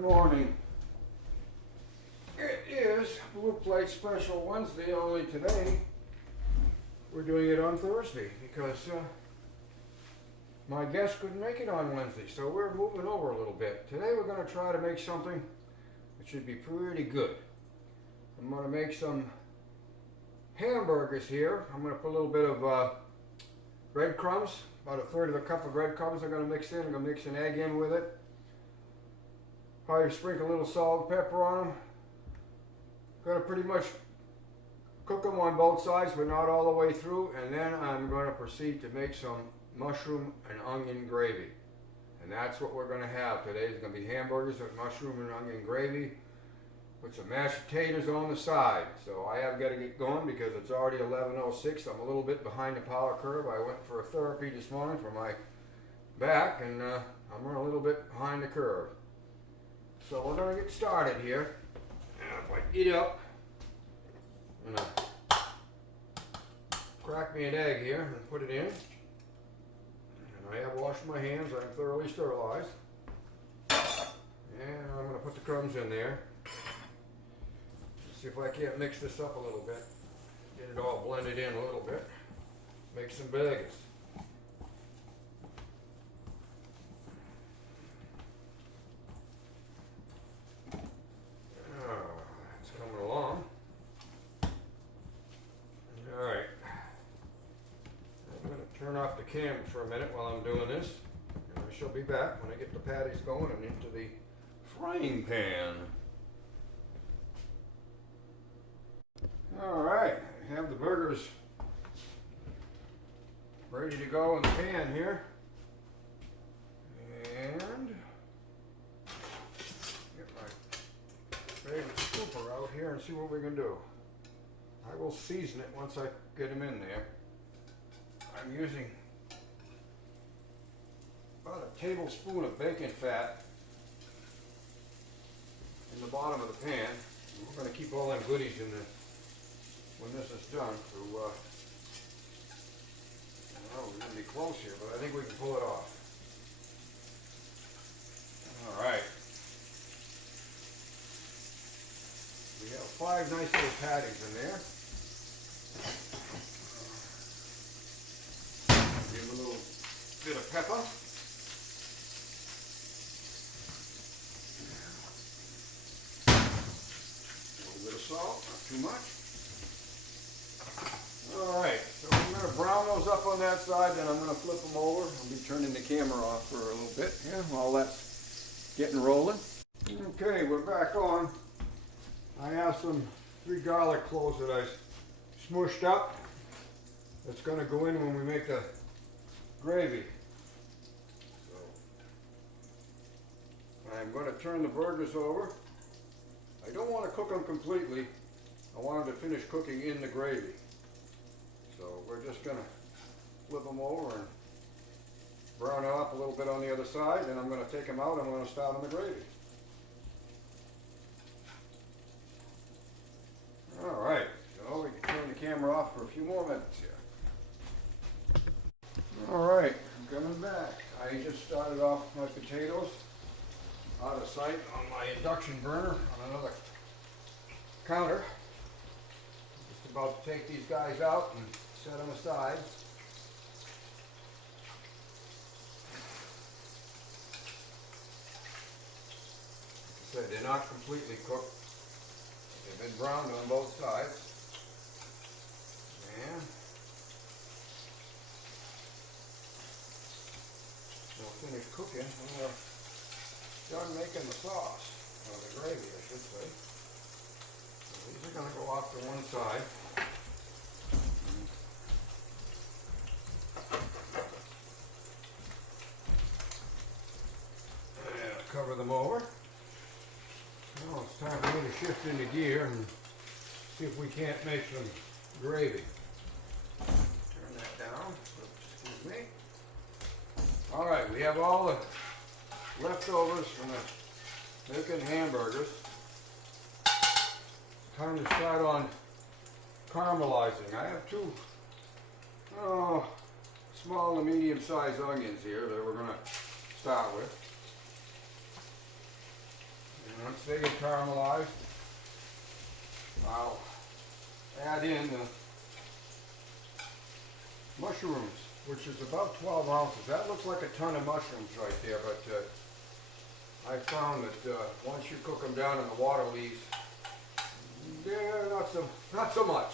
Good morning. It is Blue Plate Special Wednesday, only today we're doing it on Thursday because my guest couldn't make it on Wednesday, so we're moving over a little bit. Today we're going to try to make something that should be pretty good. I'm going to make some hamburgers here. I'm going to put a little bit of breadcrumbs, about a third of a cup of breadcrumbs I'm going to mix in. I'm going to mix an egg in with it. Probably sprinkle a little salt and pepper on them. Going to pretty much cook them on both sides, but not all the way through. And then I'm going to proceed to make some mushroom and onion gravy. And that's what we're going to have today. It's going to be hamburgers with mushroom and onion gravy with some mashed potatoes on the side. So I have got to get going because it's already 11:06. I'm a little bit behind the power curve. I went for a therapy this morning for my back, and I'm running a little bit behind the curve. So we're going to get started here. If I get up, I'm going to crack me an egg here and put it in. And I have washed my hands. I'm thoroughly sterilized. And I'm going to put the crumbs in there. See if I can't mix this up a little bit. Get it all blended in a little bit. Make some bagels. Turn off the camera for a minute while I'm doing this, and I shall be back when I get the patties going and into the frying pan. Alright, I have the burgers ready to go in the pan here, and get my favorite scooper out here and see what we can do. I will season it once I get them in there. I'm using about a tablespoon of bacon fat in the bottom of the pan. We're going to keep all them goodies in the when this is done. So, we're going to be close here, but I think we can pull it off. All right. We have 5 nice little patties in there. Give a little bit of pepper. A little bit of salt, not too much. Alright, so I'm going to brown those up on that side, then I'm going to flip them over. I'll be turning the camera off for a little bit here while that's getting rolling. Okay, we're back on. I have some 3 garlic cloves that I smushed up. That's going to go in when we make the gravy. So I'm going to turn the burgers over. I don't want to cook them completely. I want them to finish cooking in the gravy. So we're just going to flip them over and brown it up a little bit on the other side. Then I'm going to take them out and I'm going to start on the gravy. Alright, so we can turn the camera off for a few more minutes here. Alright, I'm coming back. I just started off my potatoes out of sight on my induction burner on another counter. Just about to take these guys out and set them aside. Like I said, they're not completely cooked. They've been browned on both sides. And they'll finish cooking when we're done making the sauce, or the gravy I should say. So these are going to go off to one side. And cover them over. Now it's time for me to shift into gear and see if we can't make some gravy. Turn that down. Excuse me. Alright, we have all the leftovers from the making hamburgers. Time to start on caramelizing. I have 2 small to medium sized onions here that we're going to start with. And once they get caramelized, I'll add in the mushrooms, which is about 12 ounces. That looks like a ton of mushrooms right there, but I found that once you cook them down in the water leaves, they're not so much.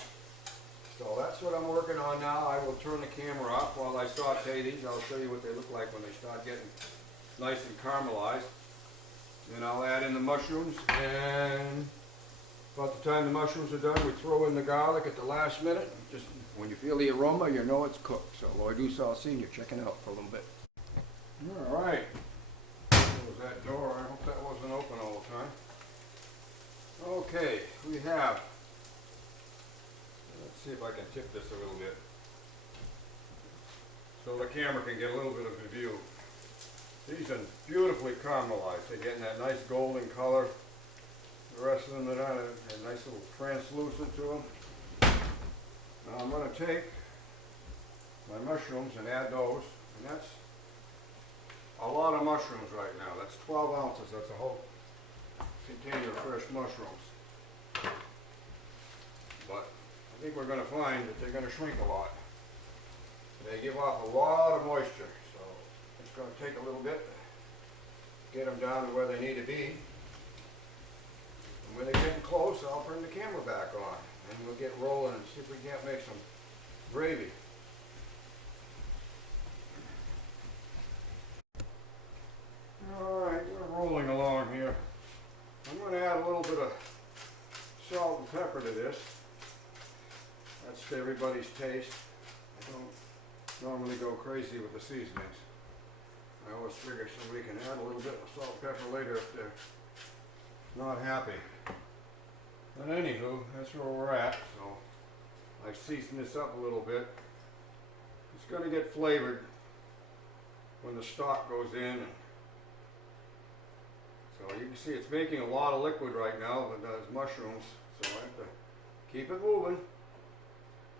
So that's what I'm working on now. I will turn the camera off while I saute these. I'll show you what they look like when they start getting nice and caramelized. Then I'll add in the mushrooms, and about the time the mushrooms are done, we throw in the garlic at the last minute. Just when you feel the aroma, you know it's cooked. So Lord do Senior, checking it out for a little bit. All right. Close that door. I hope that wasn't open all the time. Okay, we have. Let's see if I can tip this a little bit so the camera can get a little bit of a view. These are beautifully caramelized. They're getting that nice golden color. The rest of them that are a nice little translucent to them. Now I'm going to take my mushrooms and add those, and that's a lot of mushrooms right now. That's 12 ounces. That's a whole container of fresh mushrooms. But I think we're going to find that they're going to shrink a lot. They give off a lot of moisture, so it's going to take a little bit to get them down to where they need to be. And when they're getting close, I'll bring the camera back on, and we'll get rolling and see if we can't make some gravy. Alright, we're rolling along here. I'm going to add a little bit of salt and pepper to this. That's to everybody's taste. I don't normally go crazy with the seasonings. I always figure somebody can add a little bit of salt and pepper later if they're not happy. But anywho, that's where we're at. So I've seasoned this up a little bit. It's going to get flavored when the stock goes in. So you can see it's making a lot of liquid right now with those mushrooms. So I have to keep it moving.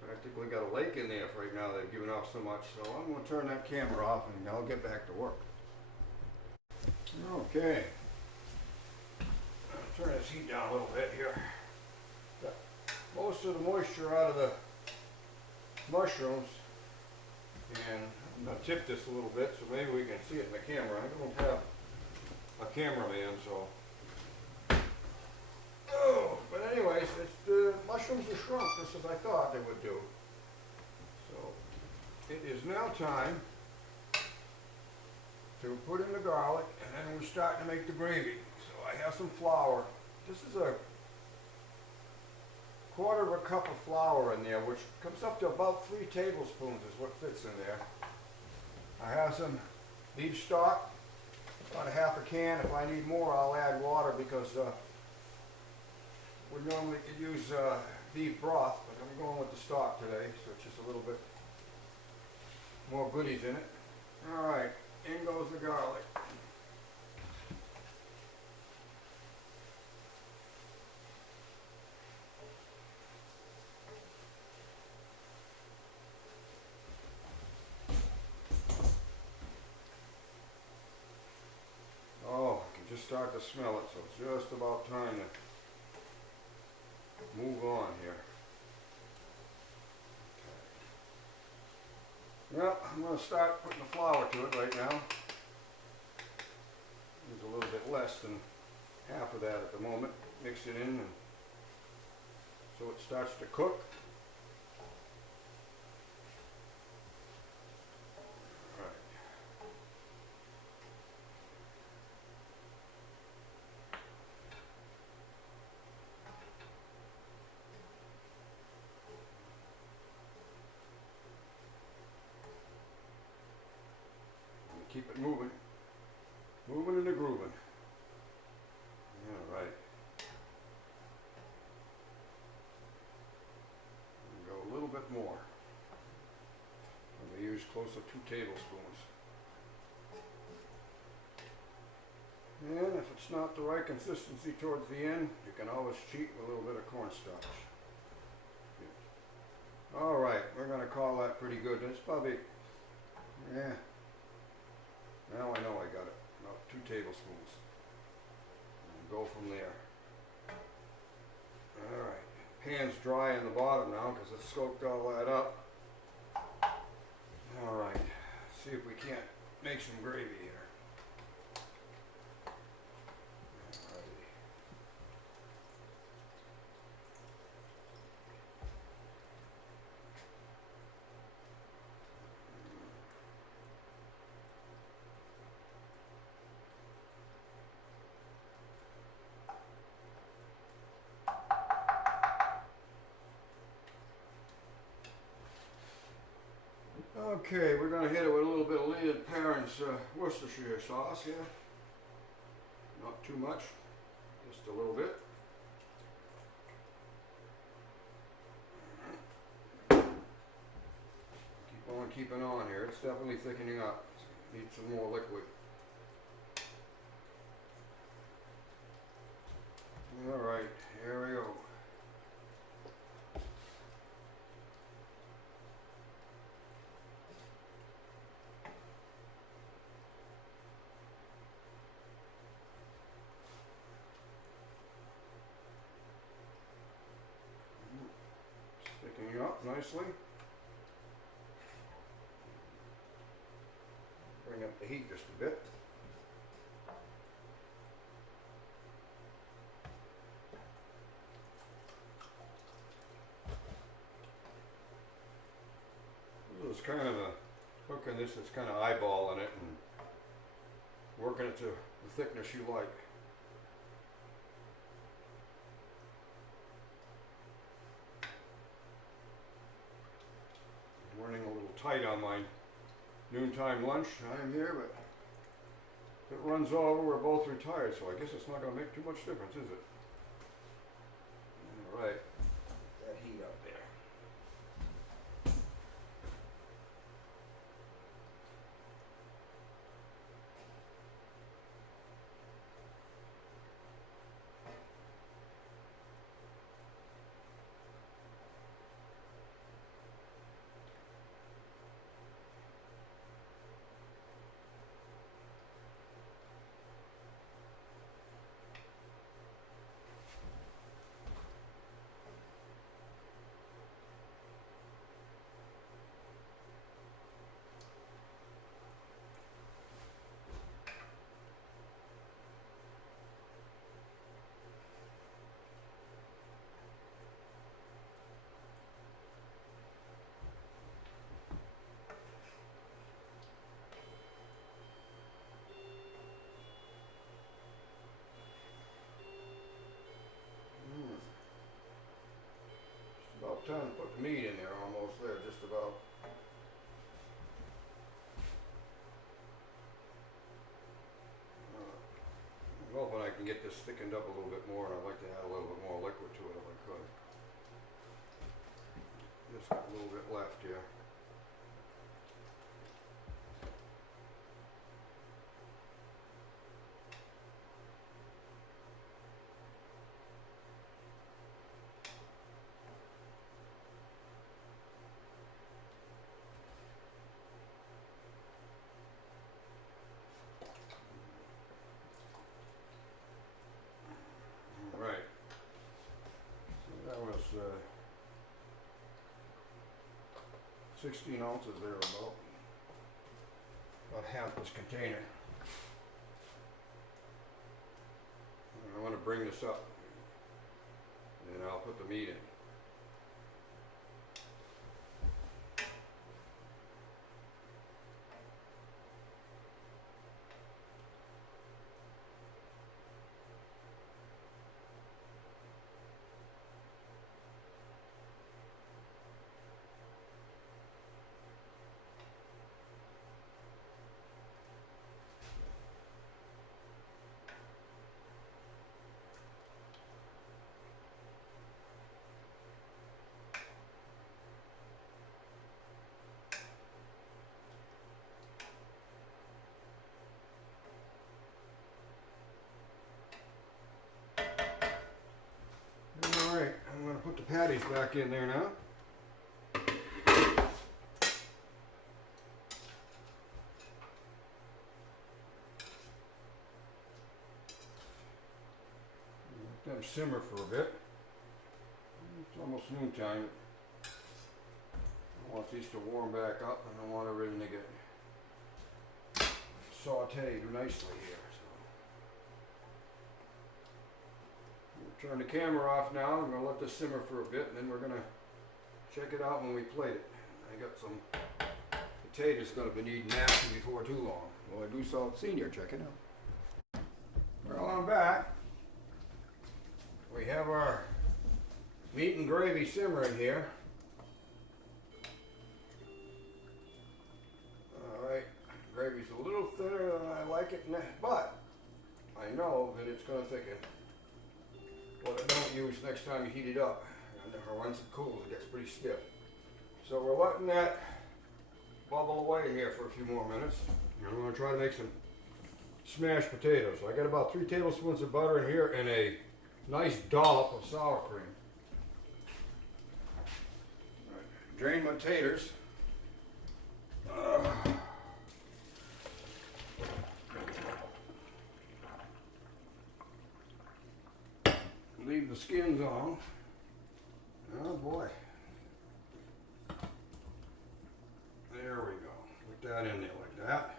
Practically got a lake in there right now. They've given off so much. So I'm going to turn that camera off and I'll get back to work. Okay. I'll turn this heat down a little bit here. Got most of the moisture out of the mushrooms. And I'm going to tip this a little bit so maybe we can see it in the camera. I don't have a cameraman, so. Oh, but anyways, the mushrooms are shrunk just as I thought they would do. So it is now time to put in the garlic, and then we're starting to make the gravy. So I have some flour. This is a quarter of a cup of flour in there, which comes up to about 3 tablespoons is what fits in there. I have some beef stock, about a half a can. If I need more, I'll add water because we normally use beef broth, but I'm going with the stock today, so it's just a little bit more goodies in it. All right, in goes the garlic. Oh, I can just start to smell it, so it's just about time to move on here. Okay. Well, I'm going to start putting the flour to it right now. Use a little bit less than half of that at the moment. Mix it in and so it starts to cook. Keep it moving, moving and grooving. All right. Go a little bit more. I'm going to use close to 2 tablespoons. And if it's not the right consistency towards the end, you can always cheat with a little bit of cornstarch. All right, we're going to call that pretty good. It's probably, yeah. Now I know I got it. About 2 tablespoons. And go from there. Alright, pan's dry on the bottom now because it's soaked all that up. Alright, see if we can't make some gravy here. Okay, we're going to hit it with a little bit of Lee and Perrin's Worcestershire sauce here. Not too much, just a little bit. Keep on keeping on here. It's definitely thickening up. Need some more liquid. Alright, here we go. Thickening up nicely. Bring up the heat just a bit. This is kind of a hooking this is kind of eyeballing it and working it to the thickness you like. Running a little tight on my noontime lunch time here, but if it runs over, we're both retired, so I guess it's not going to make too much difference, is it? All right, that heat up there. Time to put the meat in there, almost there, just about. I'm hoping I can get this thickened up a little bit more, and I'd like to add a little bit more liquid to it if I could. Just got a little bit left here. Right. So that was 16 ounces there about half this container. And I want to bring this up and I'll put the meat in. Alright, I'm going to put the patties back in there now. them simmer for a bit. It's almost noontime. I want these to warm back up, and I want everything to get sauteed nicely here. So we'll turn the camera off now. I'm going to let this simmer for a bit, and then we're going to check it out when we plate it. I got some potatoes going to be needing mashing before too long. Well, I do salt senior. Check it out. Well, I'm back. We have our meat and gravy simmering here. Alright, gravy's a little thinner than I like it, but I know that it's going to thicken. What I don't use next time you heat it up, or once it cools, it gets pretty stiff. So we're letting that bubble away here for a few more minutes. And I'm going to try to make some smashed potatoes. So I got about 3 tablespoons of butter in here and a nice dollop of sour cream. Right, drain my taters. Leave the skins on. Oh boy. There we go. Put that in there like that.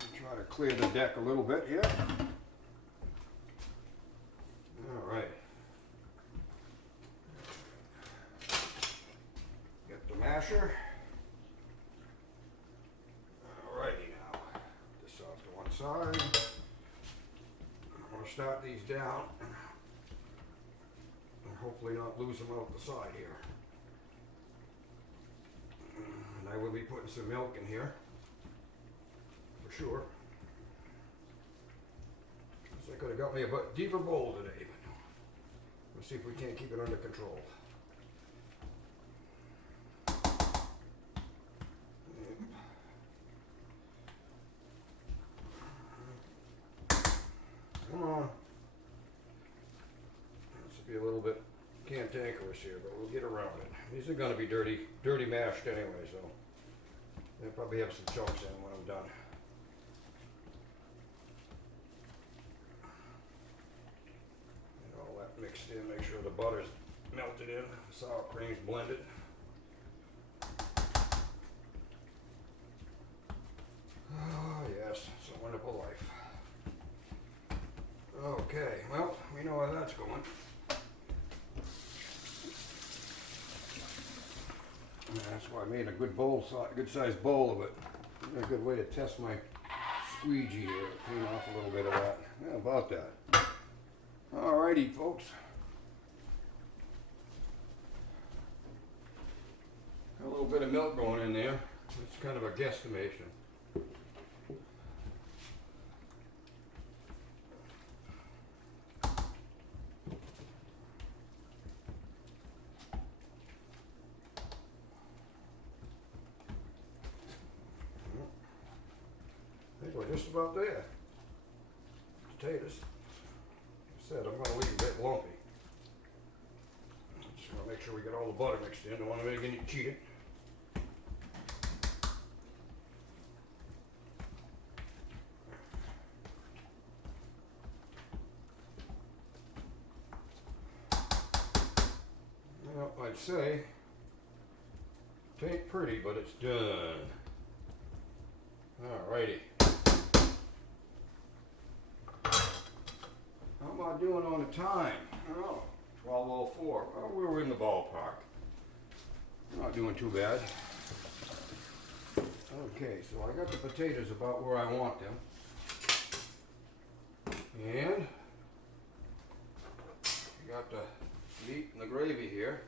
And try to clear the deck a little bit here. All right. Get the masher. All righty now. Put this off to one side. I'm going to start these down and hopefully not lose them out the side here. And I will be putting some milk in here for sure. I could have got me a bit deeper bowl today, but we'll see if we can't keep it under control. Come on. This will be a little bit cantankerous here, but we'll get around it. These are going to be dirty mashed anyway, so they'll probably have some chunks in when I'm done. Get all that mixed in, make sure the butter's melted in, the sour cream's blended. Oh yes, it's a wonderful life. Okay, well, we know how that's going. That's why I made a good sized bowl of it. A good way to test my squeegee here. Clean off a little bit of that. Yeah, about that. Alrighty, folks. A little bit of milk going in there. It's kind of a guesstimation. I think we're just about there. Potatoes. Like I said, I'm going to leave it a bit lumpy. Just want to make sure we get all the butter mixed in. Don't want to make any cheated. Well, I'd say it ain't pretty, but it's done. Alrighty. How am I doing on the time? Oh, 12:04. Well, we were in the ballpark. Not doing too bad. Okay, so I got the potatoes about where I want them. And I got the meat and the gravy here.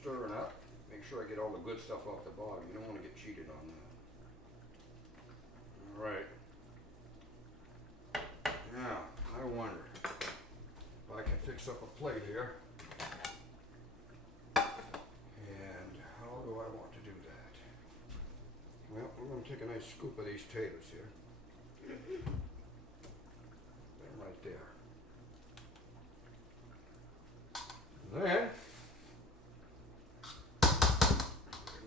Stirring up. Make sure I get all the good stuff off the bottom. You don't want to get cheated on that. All right. Now, I wonder if I can fix up a plate here. And how do I want to do that? Well, we're going to take a nice scoop of these potatoes here. They're right there. And then,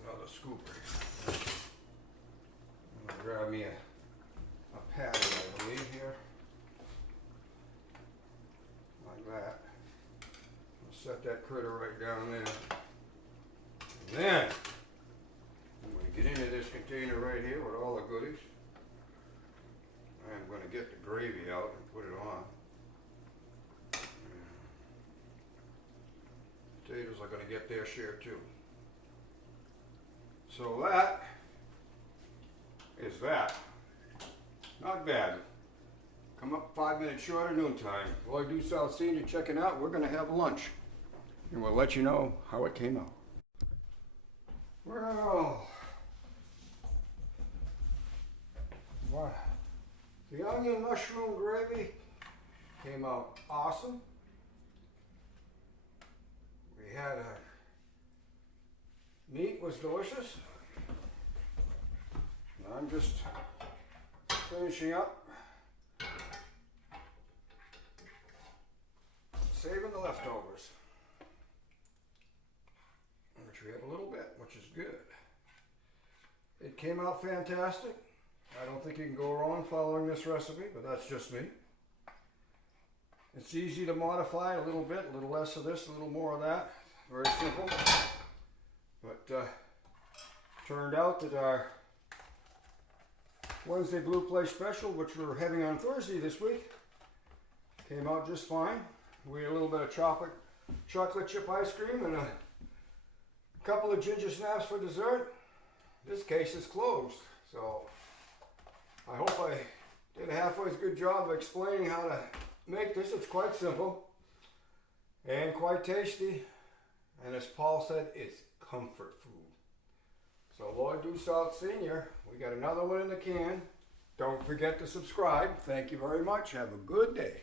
another scooper. I'm going to grab me a patty, I believe, here. that critter right down there. And then I'm going to get into this container right here with all the goodies. I'm going to get the gravy out and put it on. Potatoes are going to get their share too. So that is that. Not bad. Come up 5 minutes short of noontime. Lloyd Due South Senior checking out. We're going to have lunch. And we'll let you know how it came out. Well, wow. The onion mushroom gravy came out awesome. We had meat was delicious. I'm just finishing up, saving the leftovers, which we have a little bit, which is good. It came out fantastic. I don't think you can go wrong following this recipe, but that's just me. It's easy to modify a little bit, a little less of this, a little more of that. Very simple. But turned out that our Wednesday Blue Play special, which we're having on Thursday this week, came out just fine. We had a little bit of chocolate chip ice cream and a couple of ginger snaps for dessert. This case is closed, so I hope I did a halfway good job of explaining how to make this. It's quite simple and quite tasty, and as Paul said, it's comfort food. So Lloyd Due South Senior, we got another one in the can. Don't forget to subscribe. Thank you very much. Have a good day.